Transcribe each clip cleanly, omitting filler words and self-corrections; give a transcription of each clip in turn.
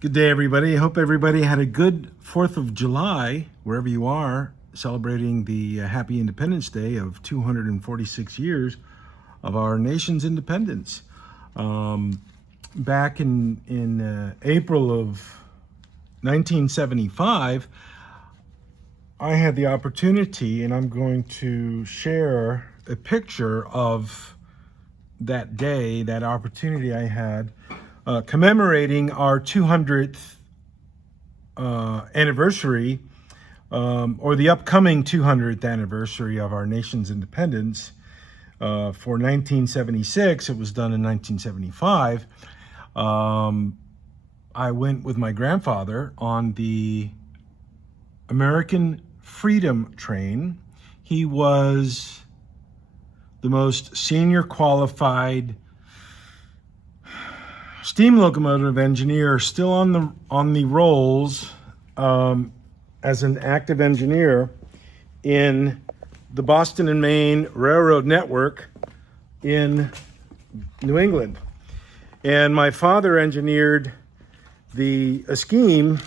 Good day, everybody. I hope everybody had a good 4th of July, wherever you are, celebrating the happy Independence Day of 246 years of our nation's independence. Back in April of 1975, I had the opportunity, and I'm going to share a picture of that day, that opportunity I had, commemorating our 200th anniversary, or the upcoming 200th anniversary of our nation's independence. For 1976, it was done in 1975. I went with my grandfather on the American Freedom Train. He was the most senior qualified steam locomotive engineer still on the rolls, as an active engineer in the Boston and Maine Railroad Network in New England. And my father engineered a scheme,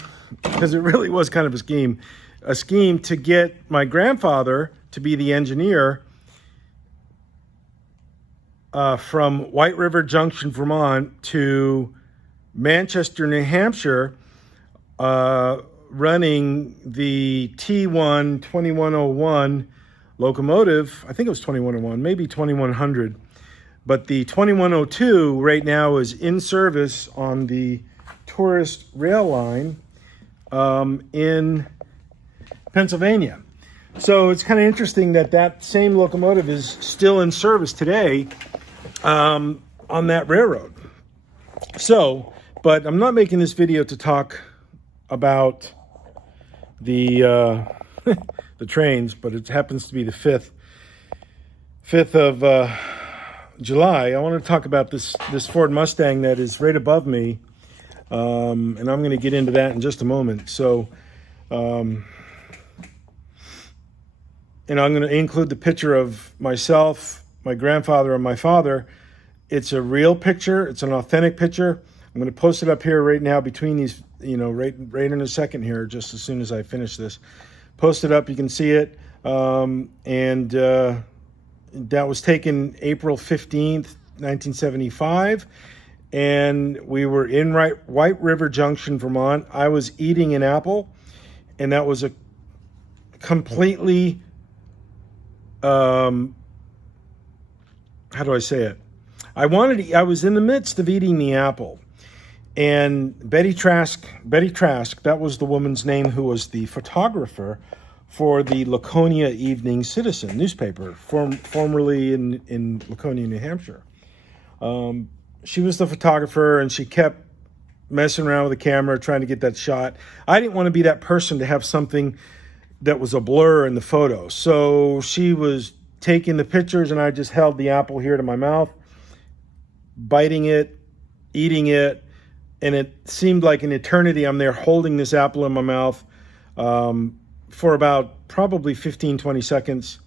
because it really was kind of a scheme to get my grandfather to be the engineer from White River Junction, Vermont to Manchester, New Hampshire, running the T1 2101 locomotive. I think it was 2101, maybe 2100. But the 2102 right now is in service on the tourist rail line in Pennsylvania. So it's kind of interesting that same locomotive is still in service today on that railroad. So, but I'm not making this video to talk about the the trains, but it happens to be the 5th of July. I want to talk about this Ford Mustang that is right above me, and I'm going to get into that in just a moment. So, and I'm going to include the picture of myself, my grandfather, and my father. It's a real picture. It's an authentic picture. I'm going to post it up here right now between these, right in a second here, just as soon as I finish this. Post it up. You can see it. And that was taken April 15th, 1975. And we were in White River Junction, Vermont. I was eating an apple, and that was a completely, how do I say it? I was in the midst of eating the apple, and Betty Trask, that was the woman's name who was the photographer for the Laconia Evening Citizen newspaper, formerly in Laconia, New Hampshire. She was the photographer, and she kept messing around with the camera, trying to get that shot. I didn't want to be that person to have something that was a blur in the photo. So she was taking the pictures, and I just held the apple here to my mouth, biting it, eating it, and it seemed like an eternity. I'm there holding this apple in my mouth for about probably 15-20 seconds.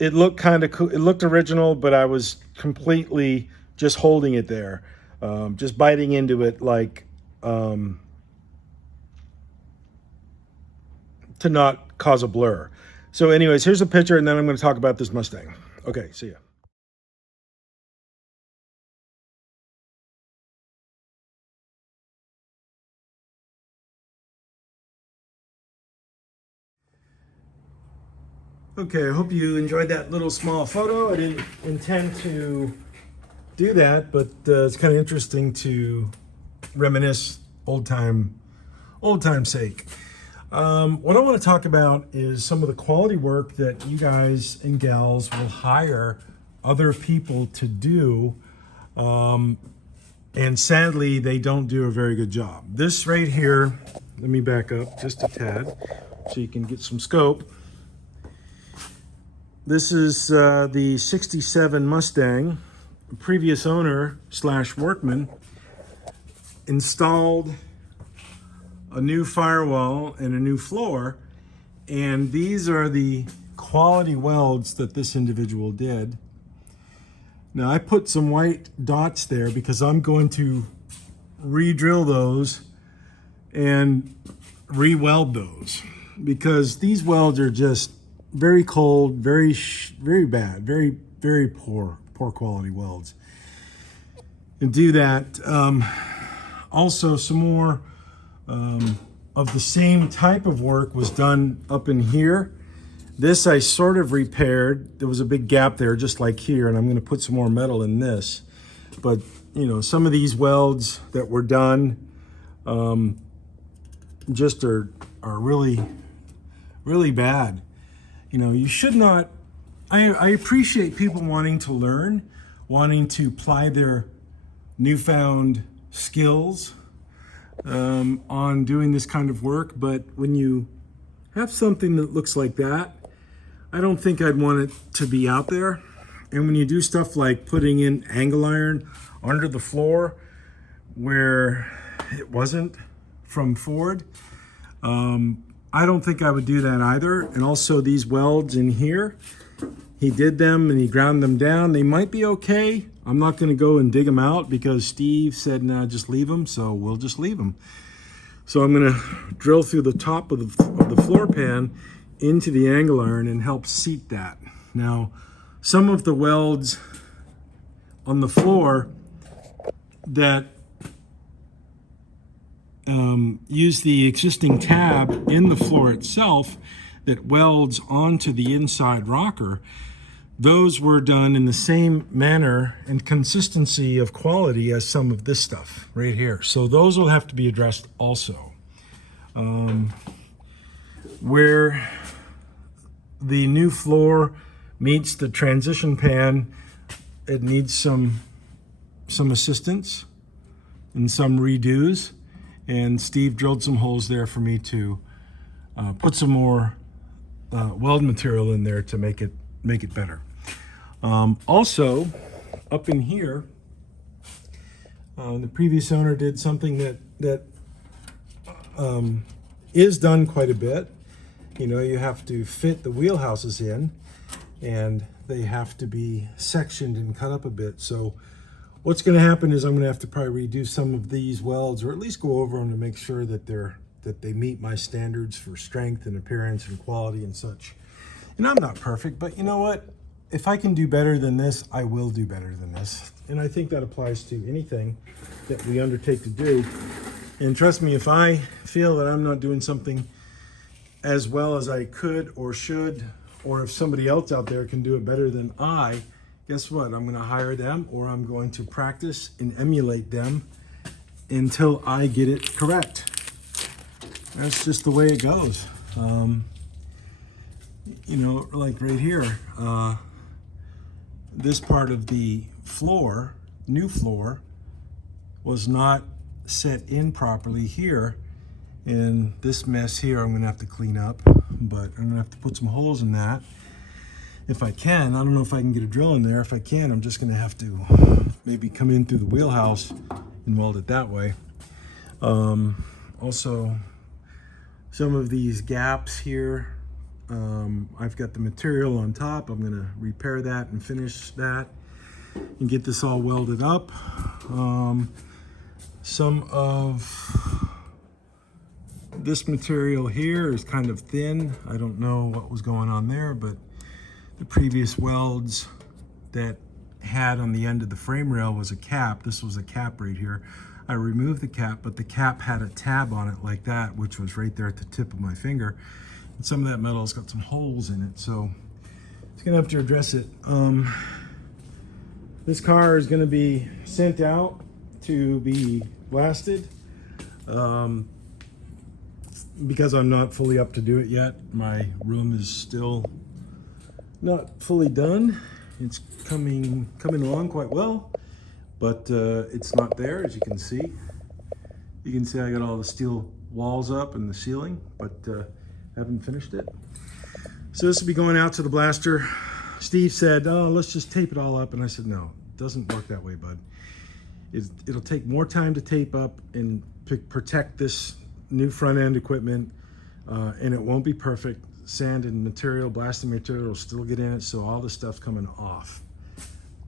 It looked kind of cool. It looked original, but I was completely just holding it there, just biting into it, like to not cause a blur. So anyways, here's a picture, and then I'm going to talk about this Mustang. Okay, see ya. Okay, I hope you enjoyed that little small photo. I didn't intend to do that, but it's kind of interesting to reminisce old time sake. What I want to talk about is some of the quality work that you guys and gals will hire other people to do, and sadly they don't do a very good job. This right here, let me back up just a tad so you can get some scope. This is the 67 Mustang. Previous owner / workman installed a new firewall and a new floor, and these are the quality welds that this individual did. Now I put some white dots there because I'm going to re-drill those and re-weld those, because these welds are just very cold, very bad, very poor quality welds. And do that. Also, some more of the same type of work was done up in here. This I sort of repaired. There was a big gap there, just like here, and I'm going to put some more metal in this. But you know, some of these welds that were done just are really bad. You know, you should not. I appreciate people wanting to learn, wanting to apply their newfound skills on doing this kind of work, but when you have something that looks like that, I don't think I'd want it to be out there. And when you do stuff like putting in angle iron under the floor where it wasn't from Ford, I don't think I would do that either. And also these welds in here, he did them and he ground them down. They might be okay. I'm not going to go and dig them out because Steve said, nah, just leave them. So we'll just leave them. So I'm going to drill through the top of the floor pan into the angle iron and help seat that. Now, some of the welds on the floor that use the existing tab in the floor itself that welds onto the inside rocker, those were done in the same manner and consistency of quality as some of this stuff right here. So those will have to be addressed also. Where the new floor meets the transition pan, it needs some assistance and some redos. And Steve drilled some holes there for me to put some more weld material in there to make it better. Also, up in here, the previous owner did something that is done quite a bit. You know, you have to fit the wheelhouses in, and they have to be sectioned and cut up a bit. So what's going to happen is I'm going to have to probably redo some of these welds, or at least go over them to make sure that they meet my standards for strength and appearance and quality and such. And I'm not perfect, but you know what? If I can do better than this, I will do better than this. And I think that applies to anything that we undertake to do. And trust me, if I feel that I'm not doing something as well as I could or should, or if somebody else out there can do it better than I, guess what? I'm going to hire them, or I'm going to practice and emulate them until I get it correct. That's just the way it goes. You know, like right here, this part of the floor, new floor, was not set in properly here. And this mess here I'm gonna have to clean up, but I'm gonna have to put some holes in that if I can. I don't know if I can get a drill in there. If I can, I'm just gonna have to maybe come in through the wheelhouse and weld it that way. Also, some of these gaps here, I've got the material on top. I'm gonna repair that and finish that and get this all welded up. Some of this material here is kind of thin. I don't know what was going on there, but the previous welds that had on the end of the frame rail was a cap. This was a cap right here. I removed the cap, but the cap had a tab on it like that, which was right there at the tip of my finger. And some of that metal has got some holes in it, so it's gonna have to address it. This car is gonna be sent out to be blasted. Because I'm not fully up to do it yet. My room is still not fully done. It's coming along quite well, but it's not there, as you can see. You can see I got all the steel walls up and the ceiling, but haven't finished it. So this will be going out to the blaster. Steve said, oh, let's just tape it all up. And I said, no, it doesn't work that way, bud. It'll take more time to tape up and protect this new front end equipment, and it won't be perfect. Sand and material, blasting material will still get in it, so all the stuff's coming off.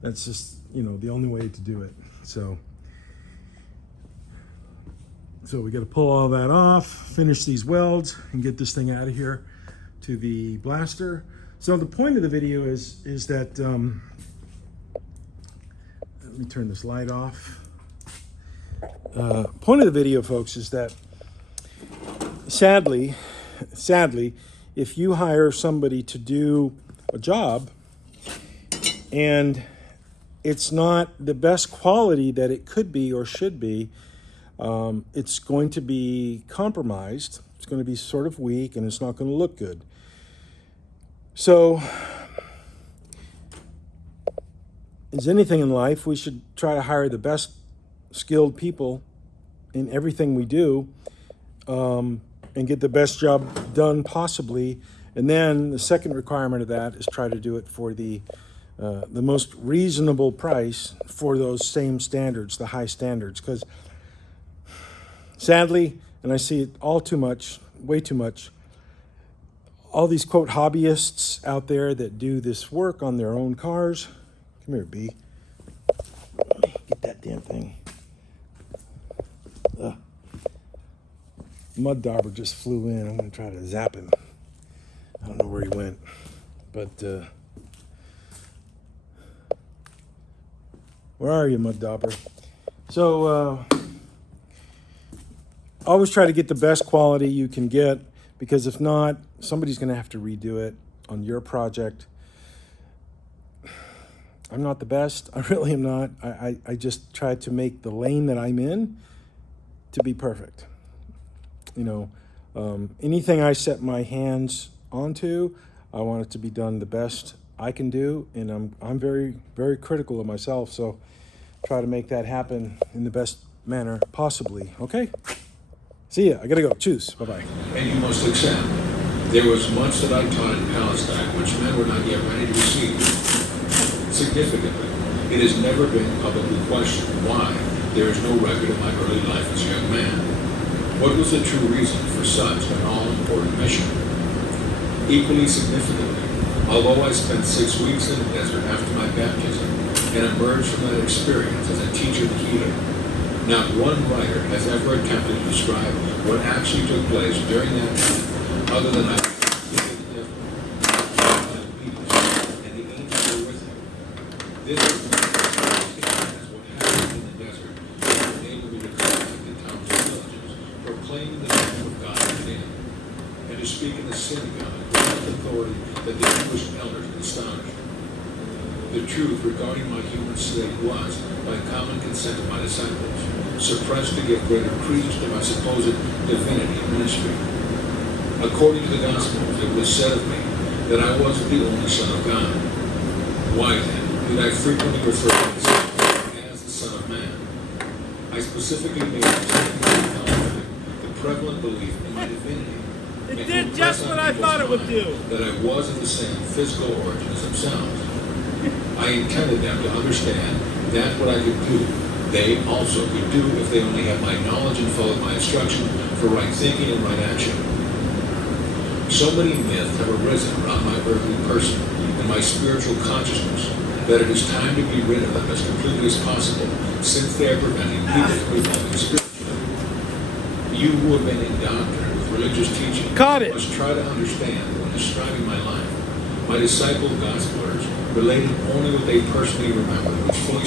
That's just, you know, the only way to do it. So So we got to pull all that off, finish these welds, and get this thing out of here to the blaster. So the point of the video is that, let me turn this light off. Point of the video, folks, is that sadly, if you hire somebody to do a job and it's not the best quality that it could be or should be, it's going to be compromised. It's going to be sort of weak, and it's not going to look good. So, as anything in life, we should try to hire the best skilled people in everything we do, and get the best job done possibly. And then the second requirement of that is try to do it for the most reasonable price for those same standards, the high standards. Because sadly, and I see it all too much, way too much, all these quote hobbyists out there that do this work on their own cars. Come here, B. Get that damn thing. Ugh. Mud dauber just flew in. I'm going to try to zap him. I don't know where he went, but where are you, mud dauber? So always try to get the best quality you can get, because if not, somebody's going to have to redo it on your project. I'm not the best. I really am not. I just try to make the lane that I'm in to be perfect. You know, anything I set my hands onto, I want it to be done the best I can do, and I'm very, very critical of myself, so try to make that happen in the best manner possibly. Okay? See ya. I gotta go. Choose. Bye-bye. And you must accept, there was much that I taught in Palestine which men were not yet ready to receive. Significantly, it has never been publicly questioned why there is no record of my early life as a young man. What was the true reason for such an all-important mission? Equally significantly, although I spent 6 weeks in the desert after my baptism and emerged from that experience as a teacher and healer, not one writer has ever attempted to describe what actually took place during that time, other than I and the angels were with him. This is what happened in the desert, enabled me to contact the towns and villages, proclaiming the name of God within, and to speak in the synagogue with authority that the Jewish elders astonished. The truth regarding my human state was, by common consent of my disciples, suppressed to give greater credence to my supposed divinity and ministry. According to the Gospels, it was said of me that I wasn't the only Son of God. Why then did I frequently refer to myself as the Son of Man? I specifically made the prevalent belief in my divinity. It did just what I thought it would do. That I was of the same physical origin as themselves. I intended them to understand that what I could do, they also could do if they only had my knowledge and followed my instruction for right thinking and right action. So many myths have arisen around my earthly person and my spiritual consciousness that it is time to be rid of them as completely as possible, since they are preventing people from evolving spiritually. You who have been indoctrinated with religious teaching must try to understand that when describing my life, my disciple gospelers related only what they personally remembered with fully